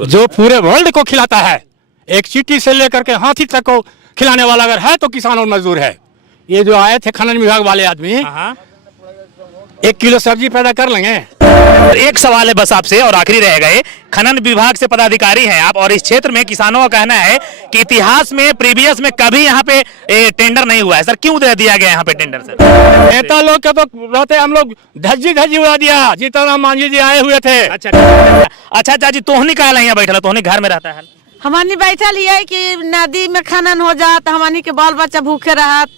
जो पूरे वर्ल्ड को खिलाता है, एक चींटी से लेकर के हाथी तक को खिलाने वाला अगर है तो किसान और मजदूर है। ये जो आए थे खनन विभाग वाले आदमी, 1 किलो सब्जी पैदा कर लेंगे। एक सवाल है बस आपसे और आखिरी रह गए। खनन विभाग से पदाधिकारी हैं आप और इस क्षेत्र में किसानों का कहना है कि इतिहास में प्रीवियस में कभी यहाँ पे टेंडर नहीं हुआ है। सर क्यों दे दिया गया यहाँ पे टेंडर? सर नेता लोग के तो रहते हम लोग धज्जी उड़ा दिया। जीतन मांझी जी आए हुए थे। अच्छा चाची, तोहनी कहा यहाँ बैठा, तोहनी घर में रहता है? हमारी बैठल है कि नदी में खनन हो जात, हमारी के बाल बच्चा भूखे रहत,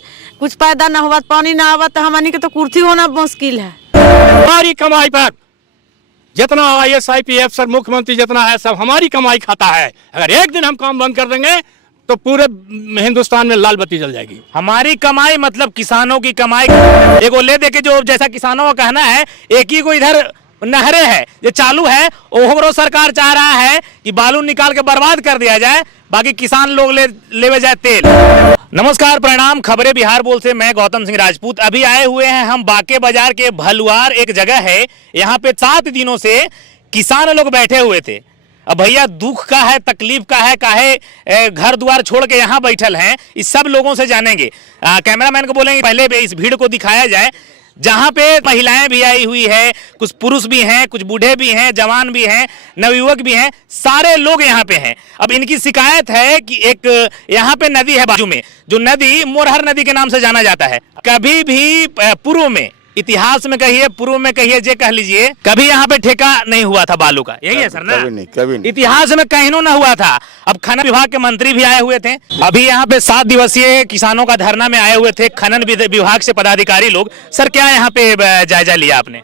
कुछ पैदा न हुआ, पानी न आवा तो हमारी के तो कुर्सी होना मुश्किल है। हमारी कमाई पर जितना ISIP अफसर मुख्यमंत्री जितना है सब हमारी कमाई खाता है। अगर एक दिन हम काम बंद कर देंगे तो पूरे हिंदुस्तान में लाल बत्ती जल जाएगी। हमारी कमाई मतलब किसानों की कमाई। एगो ले दे के जो जैसा किसानों का कहना है, एक ही को इधर नहरें है ये चालू है, ओहरो सरकार चाह रहा है कि बालू निकाल के बर्बाद कर दिया जाए, बाकी किसान लोग ले जाए तेल। नमस्कार, प्रणाम, खबरें बिहार बोल से मैं गौतम सिंह राजपूत। अभी आए हुए हैं हम बाके बाजार के भलुआर, एक जगह है यहाँ पे 7 दिनों से किसान लोग बैठे हुए थे। अब भैया दुख का है, तकलीफ का है, काहे घर द्वार छोड़ के यहाँ बैठल हैं, इस सब लोगों से जानेंगे। कैमरामैन को बोलेंगे पहले इस भीड़ को दिखाया जाए, जहाँ पे महिलाएं भी आई हुई है, कुछ पुरुष भी हैं, कुछ बूढ़े भी हैं, जवान भी हैं, नवयुवक भी हैं, सारे लोग यहाँ पे हैं। अब इनकी शिकायत है कि एक यहाँ पे नदी है बाजू में, जो नदी मोरहर नदी के नाम से जाना जाता है। कभी भी पूर्व में, इतिहास में कहिए, पूर्व में कहिए, जे कह लीजिए, कभी यहाँ पे ठेका नहीं हुआ था बालू का। यही है सर ना? कभी नहीं। इतिहास में कहीं ना हुआ था। अब खनन विभाग के मंत्री भी आए हुए थे। अभी यहाँ पे 7 दिवसीय किसानों का धरना में आए हुए थे खनन विभाग से पदाधिकारी लोग। सर क्या यहाँ पे जायजा लिया आपने?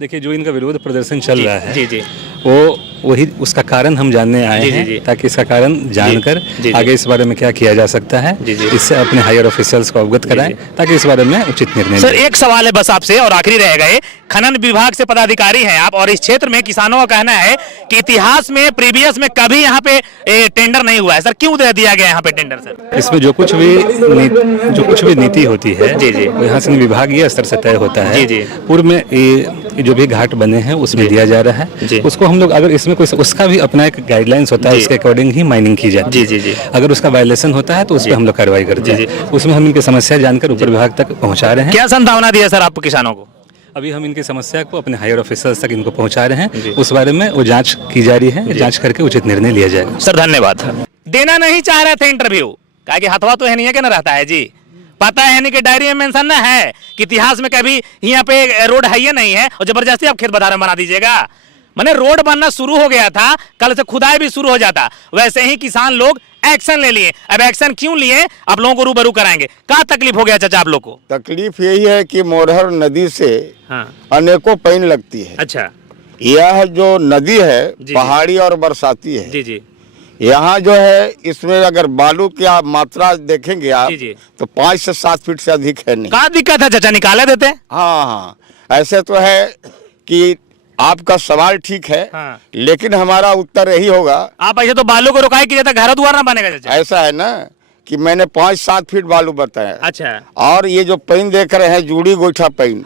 देखिए, जो इनका विरोध प्रदर्शन चल रहा है, जी जी, वो वही उसका कारण हम जानने आए हैं, ताकि इसका कारण जानकर आगे इस बारे में क्या किया जा सकता है, इससे अपने हायर ऑफिशियल्स को अवगत कराएं, ताकि इस बारे में उचित निर्णय। सर एक सवाल है बस आपसे और आखिरी रह गए। खनन विभाग से पदाधिकारी हैं आप और इस क्षेत्र में किसानों का कहना है कि इतिहास में प्रीवियस में कभी यहाँ पे टेंडर नहीं हुआ है। सर क्यों दे दिया गया यहाँ पे टेंडर? सर इसमें जो कुछ भी नीति होती है, वो यहाँ से विभागीय स्तर से तय होता है। पूर्व में जो भी घाट बने हैं उसमें दिया जा रहा है, उसको हम लोग अगर इसमें कोई उसका भी अपना एक गाइडलाइंस होता है, उसके अकॉर्डिंग ही माइनिंग की जाती है। अगर उसका वायलेशन होता है तो उस पर हम लोग कार्रवाई करते हैं। उसमें हम इनकी समस्या जानकर ऊपर विभाग तक पहुंचा रहे हैं। क्या संभावना दिया सर आप किसानों को? अभी हम इनकी समस्या को अपने हायर ऑफिसर्स तक इनको पहुंचा रहे हैं, उस बारे में वो जांच की जा रही है, जांच करके उचित निर्णय लिया जाएगा। सर धन्यवाद। देना नहीं चाह रहे थे इंटरव्यू, कहा कि हथवा तो है नहीं है, क्या ना रहता है जी, पता है नहीं कि डायरी में मेंशन ना है कि इतिहास में कभी यहाँ पे रोड है या नहीं है, और जबरदस्ती आप खेत बधार में बना दीजिएगा। मैंने रोड बनना शुरू हो गया था, कल से खुदाई भी शुरू हो जाता। वैसे ही किसान लोग एक्शन ले लिए। अब एक्शन क्यों लिए, आप लोगों को रूबरू कराएंगे। क्या तकलीफ हो गया चाचा आप लोग को? तकलीफ यही है कि मोरहर नदी से अनेकों पैन लगती है। अच्छा, यह जो नदी है पहाड़ी और बरसाती है। जी जी, यहाँ जो है इसमें अगर बालू की आप मात्रा देखेंगे आप, तो 5 से 7 फीट से अधिक है नहीं। क्या दिक्कत है चाचा, निकाले देते? हाँ, ऐसे तो है कि आपका सवाल ठीक है, लेकिन हमारा उत्तर यही होगा, आप ऐसे तो बालू को रुकाई कीजिए, घर द्वार ना बनेगा चाचा। ऐसा है ना कि मैंने 5-7 फीट बालू बताया। अच्छा, और ये जो पैन देख रहे हैं जूड़ी गोईठा पैन,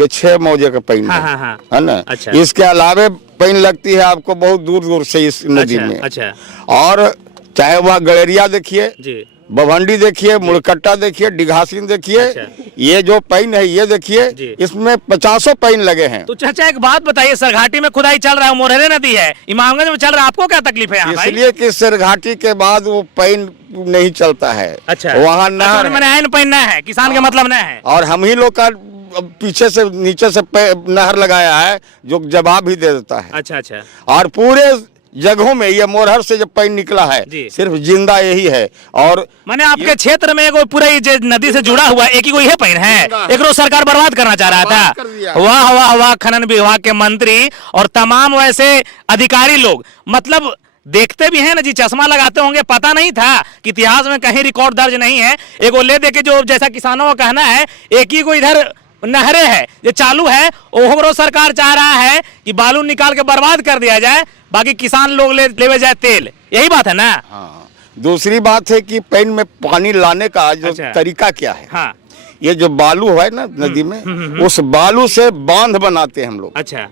ये 6 मौजे का पैन है ना। अच्छा। इसके अलावे पैन लगती है आपको बहुत दूर दूर से इस नदी में। अच्छा, और चाहे वह गलेरिया देखिए, बभंडी देखिए, मुड़कट्टा देखिए, डिघासीन देखिए। अच्छा। ये जो पैन है ये देखिए, इसमें 50 पैन लगे हैं। तो चाचा एक बात बताइए, सरघाटी में खुदाई चल रहा है, मोरहरे नदी है, इमामगंज में चल रहा है, आपको क्या तकलीफ है? इसलिए कि सरघाटी के बाद वो पैन नहीं चलता है। अच्छा, वहाँ नहर पैन न है, किसान का मतलब न है। और हम ही लोग का पीछे से नीचे से नहर लगाया है जो जवाब भी दे देता है। अच्छा अच्छा, और पूरे जगहों में ये मोरहर से जब पैन निकला है सिर्फ जिंदा यही है। और माने आपके क्षेत्र में एगो पूरा नदी से जुड़ा हुआ एक ही कोई है पैन है, एक सरकार बर्बाद करना चाह रहा था। वाह वाह वाह, खनन विभाग के मंत्री और तमाम वैसे अधिकारी लोग, मतलब देखते भी हैं ना जी, चश्मा लगाते होंगे, पता नहीं था कि इतिहास में कहीं रिकॉर्ड दर्ज नहीं है। एगो ले दे के जो जैसा किसानों का कहना है, एक ही को इधर नहरें है ये चालू है, ओहरो सरकार चाह रहा है कि बालू निकाल के बर्बाद कर दिया जाए, बाकी किसान लोग ले जाए तेल। यही बात है ना? हाँ। दूसरी बात है कि पैन में पानी लाने का जो तरीका क्या है। हाँ। ये जो बालू है ना नदी में, उस बालू से बांध बनाते हैं हम लोग। अच्छा,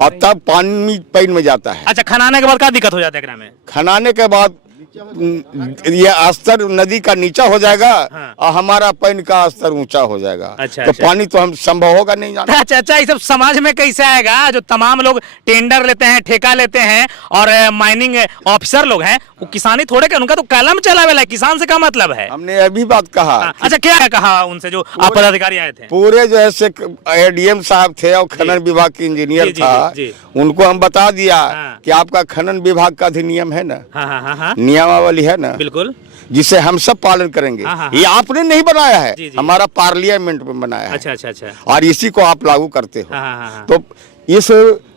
और तब पानी पैन में जाता है। अच्छा, खनाने के बाद क्या दिक्कत हो जाता है एकरा में? खनाने के बाद ये स्तर नदी का नीचा हो जाएगा और हमारा पैन का स्तर ऊंचा हो जाएगा। अच्छा, तो अच्छा। पानी तो हम संभव होगा नहीं जाना। अच्छा अच्छा, ये सब समाज में कैसे आएगा? जो तमाम लोग टेंडर लेते हैं, ठेका लेते हैं और माइनिंग ऑफिसर लोग हैं, वो किसानी थोड़े के, उनका तो कलम चला वाला है, किसान से क्या मतलब है? हमने अभी बात कहा। अच्छा, क्या कहा उनसे जो आप पदाधिकारी आए थे? पूरे जो ऐसे एडीएम साहब थे और खनन विभाग के इंजीनियर जी, था, जी। उनको हम बता दिया हाँ। कि आपका खनन विभाग का अधिनियम है ना, हाँ हाँ हाँ हाँ, नियमावली है ना, बिल्कुल। जिसे हम सब पालन करेंगे। हाँ, हाँ, ये आपने नहीं बनाया है, जी, जी। हमारा पार्लियामेंट में बनाया है। अच्छा अच्छा अच्छा, और इसी को आप लागू करते हो। हाँ हाँ हाँ हाँ। तो इस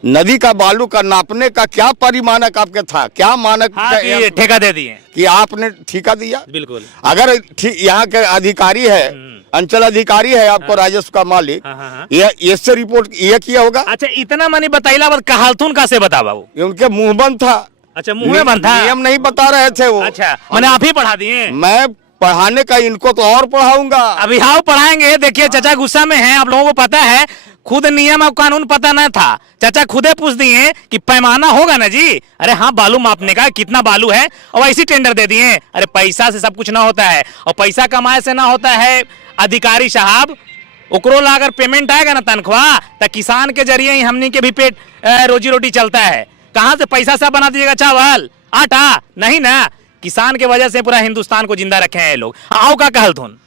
नदी का बालू का नापने का क्या परिमानक आपके था, क्या मानक हाँ, कि ठेका दे दिए? कि आपने ठेका दिया? बिल्कुल। अगर यहाँ के अधिकारी है, अंचल अधिकारी है आपको राजस्व का मालिक, हाँ, हाँ, हाँ। ये इससे रिपोर्ट ये किया होगा? अच्छा, इतना मनी बताइला बाद कहालतून का से बतावा वो? ये उनके मुंह बंद था। अच्छा, मुंह में बंद था? नियम नहीं बता रहे थे वो। अच्छा, मैंने आप ही पढ़ा दिए? मैं पढ़ाने का इनको तो और पढ़ाऊंगा। अभी हाँ पढ़ाएंगे। देखिए चाचा गुस्सा में हैं, आप लोगों को पता है, खुद नियम और कानून पता न था, चाचा खुदे पूछ दिए कि पैमाना होगा ना जी। अरे हाँ, बालू मापने का कितना बालू है, और ऐसी टेंडर दे दिए। अरे पैसा से सब कुछ ना होता है, और पैसा कमाए से ना होता है। अधिकारी साहब, ओकरो ला अगर पेमेंट आएगा ना, तनख्वाह, तो किसान के जरिए ही हमनी के भी पेट रोजी रोटी चलता है। कहाँ से पैसा सब बना दीजिएगा? चावल आटा नहीं ना, किसान के वजह से पूरा हिंदुस्तान को जिंदा रखे हैं ये लोग। आओ का कहल थोन?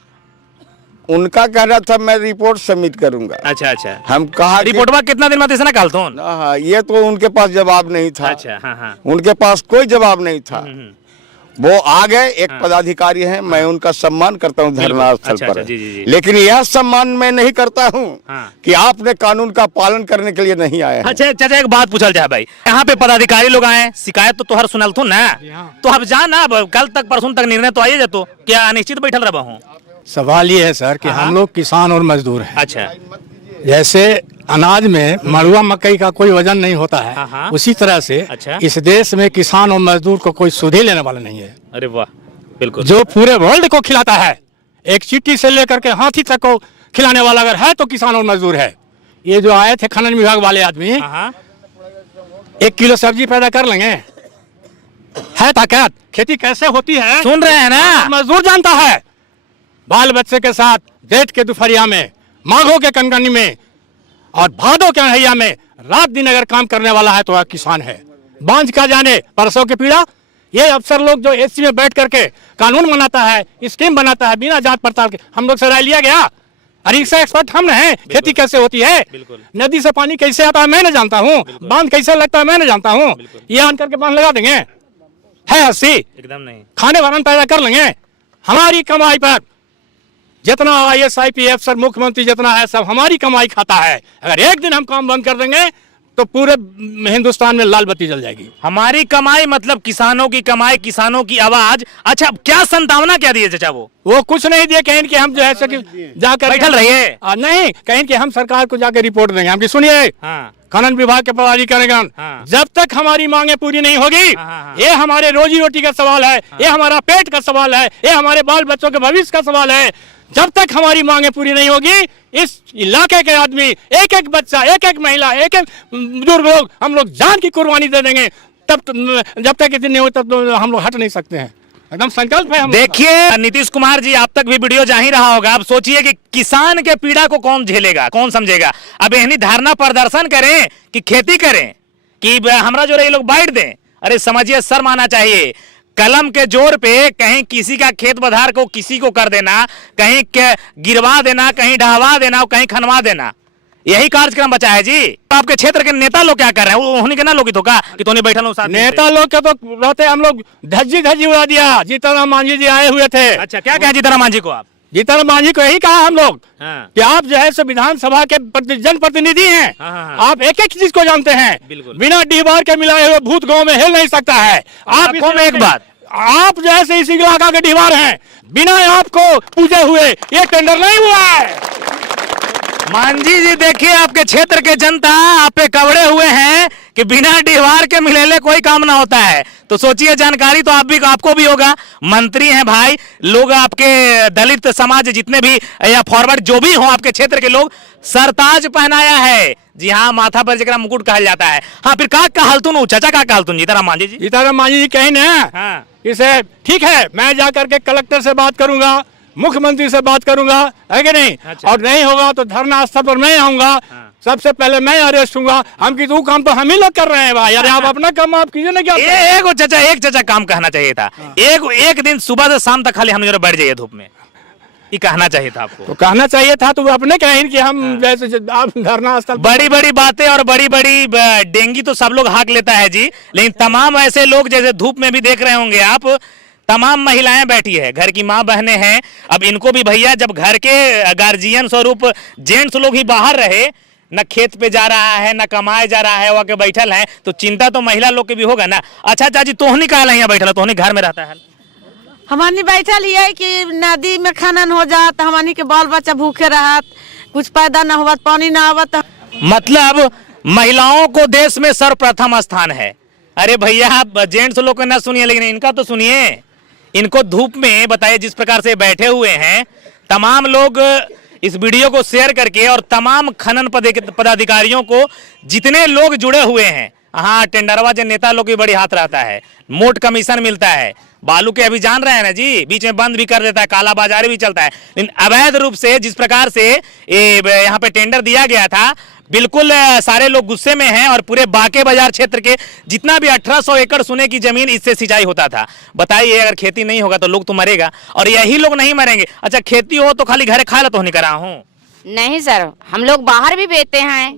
उनका कहना था मैं रिपोर्ट सबमिट करूंगा। अच्छा अच्छा, हम कहा रिपोर्टवा कितना दिन में देना कहल थोन? हाँ, ये तो उनके पास जवाब नहीं था। अच्छा, हाँ हाँ, उनके पास कोई जवाब नहीं था। वो आ गए, एक पदाधिकारी हैं, मैं उनका सम्मान करता हूँ धरना स्थल अच्छा, पर। अच्छा, जी, जी, जी। लेकिन यह सम्मान मैं नहीं करता हूँ हाँ। कि आपने कानून का पालन करने के लिए नहीं आए हैं। अच्छा चाचा, एक बात पूछल जाए भाई, यहाँ पे पदाधिकारी लोग आए, शिकायत तो तुहर सुनल थो ना, तो अब जा ना, अब कल तक परसों तक निर्णय तो आइए जातो, क्या अनिश्चित बैठल रहा हूँ? सवाल ये है सर कि हम लोग किसान और मजदूर हैं। अच्छा, जैसे अनाज में मड़ुआ मकई का कोई वजन नहीं होता हाँ, है, हाँ। उसी तरह से अच्छा। इस देश में किसान और मजदूर को कोई सुध ही लेने वाला नहीं है। अरे वाह, बिल्कुल। जो पूरे वर्ल्ड को खिलाता है, एक चींटी से लेकर के हाथी तक को खिलाने वाला अगर है तो किसान और मजदूर है। ये जो आए थे खनन विभाग वाले आदमी, हाँ हाँ, 1 किलो सब्जी पैदा कर लेंगे, है ताकत? खेती कैसे होती है सुन रहे हैं ना? मजदूर जानता है। बाल बच्चे के साथ जेठ के दोपहरिया में, माघों के कनकनी में और भादों के अनहैया में रात दिन अगर काम करने वाला है तो वह किसान है। बांझ का जाने परसों की पीड़ा। ये अफसर लोग जो एसी में बैठ करके कानून बनाता है, स्कीम बनाता है बिना जांच पड़ताल के, हम लोग से राय लिया गया? अरे इससे एक्सपर्ट हम हैं, खेती कैसे होती है, नदी से पानी कैसे आता है मैं नहीं जानता हूँ, बांध कैसे लगता है मैं नहीं जानता हूँ। ये आन करके बांध लगा देंगे? है हंसी? एकदम नहीं। खाने वाला पैदा कर लेंगे हमारी कमाई पर। जितना IAS IPS अफसर मुख्यमंत्री जितना है सब हमारी कमाई खाता है। अगर एक दिन हम काम बंद कर देंगे तो पूरे हिंदुस्तान में लाल बत्ती जल जाएगी। हमारी कमाई मतलब किसानों की कमाई, किसानों की आवाज। अच्छा, क्या संभावना क्या दी है चाचा? वो कुछ नहीं दिए, कहें कि हम जो है जाकर बैठल रहिए। नहीं, कहें कि हम सरकार को जाकर रिपोर्ट देंगे। हम कि सुनिए, हाँ। खनन विभाग के पदाधिकारीगण, हाँ। जब तक हमारी मांगे पूरी नहीं होगी, हाँ। ये हमारे रोजी रोटी का सवाल है, ये हमारा पेट का सवाल है, ये हमारे बाल बच्चों के भविष्य का सवाल है। जब तक हमारी मांगे पूरी नहीं होगी, इस इलाके के आदमी, एक एक बच्चा, एक एक महिला, एक एक बुजुर्ग लोग, हम लोग जान की कुर्बानी दे देंगे। जब तक इतनी नहीं हो तब तो हम लोग हट नहीं सकते हैं। एकदम संकल्प है हम। देखिए नीतीश कुमार जी, आप तक भी वीडियो जा ही रहा होगा। आप सोचिए कि किसान के पीड़ा को कौन झेलेगा, कौन समझेगा? अब यही धरना प्रदर्शन करें कि खेती करें कि हमरा जो रहे लोग बांट दें? अरे समझिए, शर्म आना चाहिए। कलम के जोर पे कहीं किसी का खेत बधार को किसी को कर देना, कहीं गिरवा देना, कहीं ढहवा देना, कहीं खनवा देना, यही कार्यक्रम बचा है जी। तो आपके क्षेत्र के नेता लोग क्या कर रहे हैं? वो उन्हीं के ना लोग ही तो का कि तो नहीं बैठा लोग साथ नेता लोग के तो रहते, हम लोग धज्जी उड़ा दिया। जीतन मांझी जी आए हुए थे। अच्छा, क्या कहा जीतन मांझी को? आप जीतन मांझी को यही कहा हम लोग, हाँ। कि आप जो है सो विधानसभा के जनप्रतिनिधि हैं, हाँ। आप एक एक चीज को जानते हैं। बिना डीबार के मिलाए हुए भूत गांव में हिल नहीं सकता है। आप में एक बात, आप जैसे इस इलाका के दीवार हैं, बिना आपको पूजे हुए ये टेंडर नहीं हुआ है। मांझी जी देखिए, आपके क्षेत्र के जनता आप पे कवड़े हुए हैं कि बिना दीवार के मिलेले कोई काम ना होता है। तो सोचिए, जानकारी तो आपको भी होगा। मंत्री हैं भाई, लोग आपके दलित समाज जितने भी या फॉरवर्ड जो भी हो आपके क्षेत्र के लोग, सरताज पहनाया है। जी हाँ, माथा पर जरा मुकुट कहल जाता है। हाँ, फिर का कहलतुन चाचा, का कहलतुन जीताराम मांझी जी? सीताराम मांझी जी कहीं ना, हाँ। इसे ठीक है, मैं जाकर के कलेक्टर से बात करूंगा, मुख्यमंत्री से बात करूंगा, है कि नहीं? अच्छा। और नहीं होगा तो धरना स्थल पर मैं आऊंगा। हाँ। सबसे पहले मैं अरेस्ट हूंगा। हम की तो काम तो हम ही लोग कर रहे हैं भाई। अरे आप अपना काम आप कीजिए ना। क्या एक चाचा काम कहना चाहिए था। एक दिन सुबह से शाम तक खाली हम जरा बैठ जाइए धूप में, ये कहना चाहिए था आपको। तो कहना चाहिए था, तो अपने कहें कि हम जैसे आप धरना स्थल। बड़ी बड़ी बातें और बड़ी बड़ी डेंगी तो सब लोग हाक लेता है जी, लेकिन तमाम ऐसे लोग जैसे धूप में भी देख रहे होंगे आप, तमाम महिलाएं बैठी है, घर की माँ बहनें हैं। अब इनको भी भैया, जब घर के गार्जियन स्वरूप जेंट्स लोग ही बाहर रहे, न खेत पे जा रहा है, न कमाए जा रहा है, वहाँ के बैठल है, तो चिंता तो महिला लोग के भी होगा ना। अच्छा चाची, तोहनी कहा यहाँ बैठल, तोहनी घर में रहता है? हमारी बैठल ये कि नदी में खनन हो जात, हमारी के बाल बच्चा भूखे रहत, कुछ पैदा न होवत, पानी न आवत। मतलब महिलाओं को देश में सर्वप्रथम स्थान है। अरे भैया, आप जेंट्स लोग को ना सुनिए, लेकिन इनका तो सुनिए। इनको धूप में बताइए जिस प्रकार से बैठे हुए हैं। तमाम लोग इस वीडियो को शेयर करके, और तमाम खनन पदाधिकारियों को, जितने लोग जुड़े हुए हैं, हाँ, टेंडरवा जो नेता लोग की बड़ी हाथ रहता है, मोट कमीशन मिलता है। बालू के अभी जान रहे हैं ना जी, बीच में बंद भी कर देता है, काला बाजारी भी चलता है। लेकिन अवैध रूप से जिस प्रकार से यहाँ पे टेंडर दिया गया था, बिल्कुल सारे लोग गुस्से में हैं। और पूरे बाके बाजार क्षेत्र के जितना भी 1800 एकड़ सोने की जमीन, इससे सिंचाई होता था। बताइए, अगर खेती नहीं होगा तो लोग तो मरेगा, और यही लोग नहीं मरेंगे। अच्छा, खेती हो तो खाली घर खाए तो नहीं करा हूँ? नहीं सर, हम लोग बाहर भी बेचते हैं,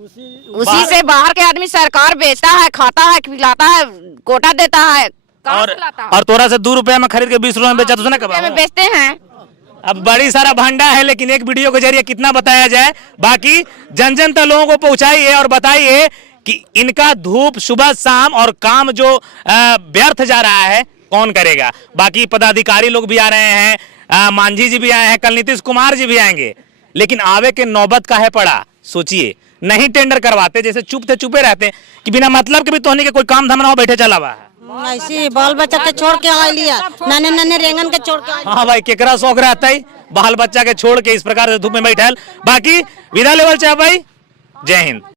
उसी से बाहर के आदमी सरकार बेचता है, खाता है, खिलाता है, कोटा देता है, और तोरा से 2 रुपए में खरीद के 20 रुपए में बेचा, तो सुना कब बेचते हैं। अब बड़ी सारा भंडा है, लेकिन एक वीडियो के जरिए कितना बताया जाए। बाकी जन जन तक लोगों को पहुंचाइए और बताइए कि इनका धूप सुबह शाम और काम जो व्यर्थ जा रहा है, कौन करेगा। बाकी पदाधिकारी लोग भी आ रहे हैं, मांझी जी भी आए हैं, कल नीतीश कुमार जी भी आएंगे, लेकिन आवे के नौबत का है पड़ा। सोचिए, नहीं टेंडर करवाते, जैसे चुप थे चुपे रहते कि बिना मतलब के भी तोहनी के कोई काम धंधा हो, बैठे चला हुआ है। ऐसी बाल बच्चा के छोड़ के आ लिया, नन्हे नन्हे रेंगन के छोड़ के। हाँ भाई, केकरा शौक रहता है बाल बच्चा के छोड़ के इस प्रकार से धूप में बैठल। बाकी विदा लेवल चाहे भाई। जय हिंद।